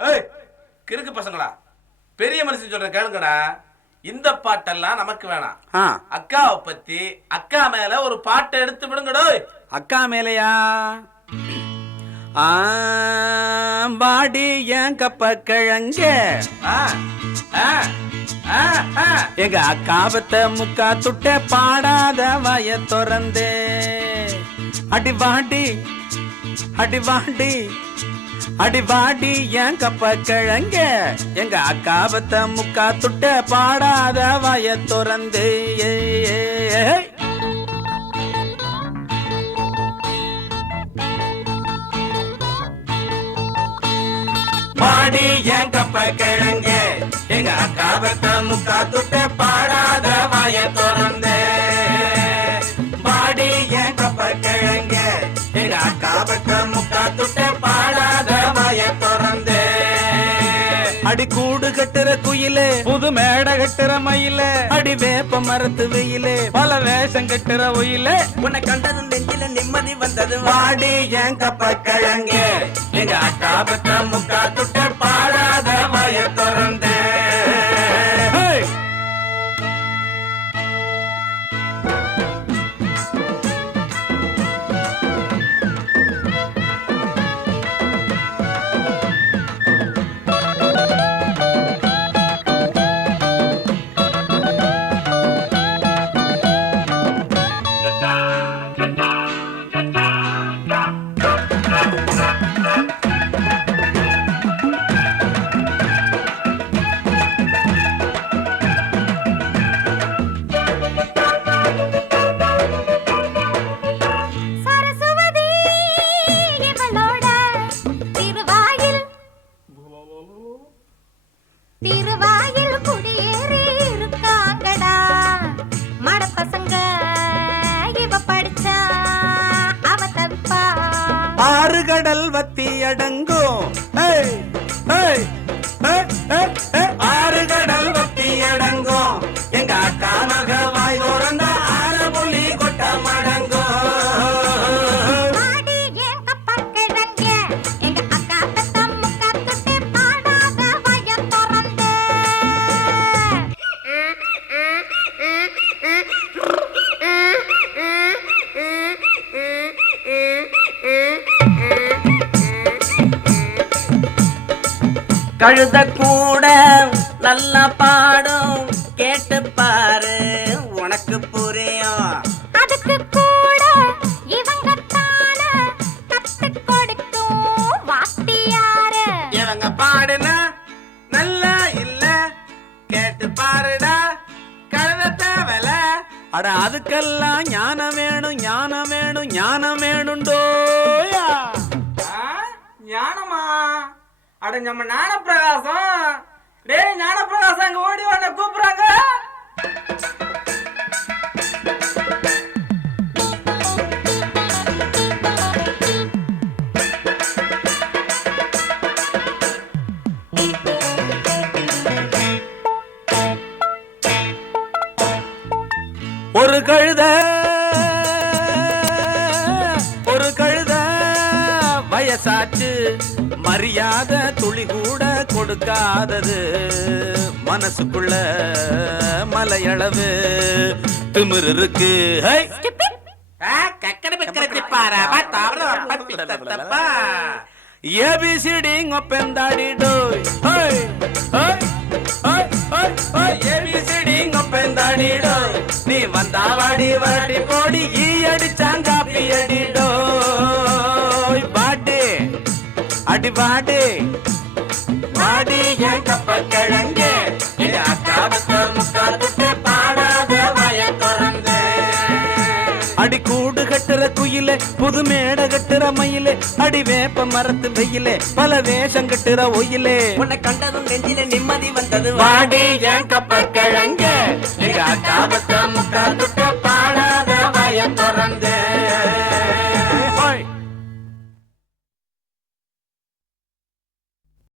ஏய் கிறுக்கு பசங்களா, பெரிய மனுஷன் சொல்ற கேளுங்கடா. இந்த பாட்டெல்லாம் நமக்கு வேணாம். அக்காவை பத்தி அக்கா மேல ஒரு பாட்டை எடுத்து விடுங்கடோ. அக்கா மேலையா? பாடி ஏன் கப்ப கிழங்க எங்க அக்காபத்த முக்கா துட்ட பாடாத வாய திறந்தே அடி வாடி அடி வாடி அடி வாடி ஏன் கப்ப கிழங்க எங்க அக்காபத்த முக்கா துட்ட பாடாத வாய திறந்தே. பாடி ஏன் கப்ப கிழங்க எங்க அக்காபத்த முக்கா துட்ட பாடாத வாய திறந்தே. பாடி ஏன் கப்ப கிழங்க எங்க அக்காபத்த முக்கா துட்ட பாடாத வாய திறந்தே. அடி கூடு கட்டுற குயிலே புது மேடை கட்டுற மயில அடி வேப்ப மரத்து வெயிலே பல வேஷம் கட்டுற ஒயில உன்னை கண்டதும் நெஞ்சில நிம்மதி வந்தது. வாடி ஏன் கப்ப கிழங்க எங்க அக்காபத்த முக்கா துட்ட பாடாத வாய திறந்தே. கடல் வத்தி அடங்கும் ஆறு கடல் வத்தி அடங்கும் எங்க அக்கா மக வாய் தோறந்த ஆற புள்ளி கொட்ட மடங்கும். கழுத கூட நல்லா பாடும், கேட்டு பாரு உனக்கு புரியும். அதுக்கு கூட இவங்க தான கத்து கொடுக்கும் வாத்தியாரு. இவங்க பாடுனா நல்லா இல்ல, கேட்டு பாருடா கழுத தேவல. அட அதுக்கெல்லாம் ஞானம் வேணும் ஞானம் வேணும் ஞானம் வேணுண்டோயா. ஞானமா? அட நம்ம ஞானப்பிரகாசம். டேய் ஞானப்பிரகாசம், அங்க ஓடி வாங்க கூப்பிடுறாங்க. ஒரு கழுத வயசாச்சு, மரியாதை துளி கூட கொடுக்காதது, மனசுக்குள்ள மலையளவு திமிரு இருக்கு. ஏபிசிடி ஒப்பந்தாடி டோய் ஏபிசிடி ஒப்பந்தாடி டோய். நீ வந்தா வாடி வாடி போடி ஈ அடிச்சாங்காப்பி அடிடோ. அடி வாடி வாடி என் கப்ப கிழங்க எங்க அக்காபத்த முக்கா துட்ட பாடாத வாய திறந்தே. அடி கூடு கட்டுற குயிலே புது மேடை கட்டுற மயிலே அடி வேப்ப மரத்து வெயிலே பல வேஷம் கட்டுற ஒயிலே உன்னை கண்டதும் நெஞ்சில நிம்மதி வந்தது. வாடி என் கப்ப கிழங்க எங்க அக்காபத்த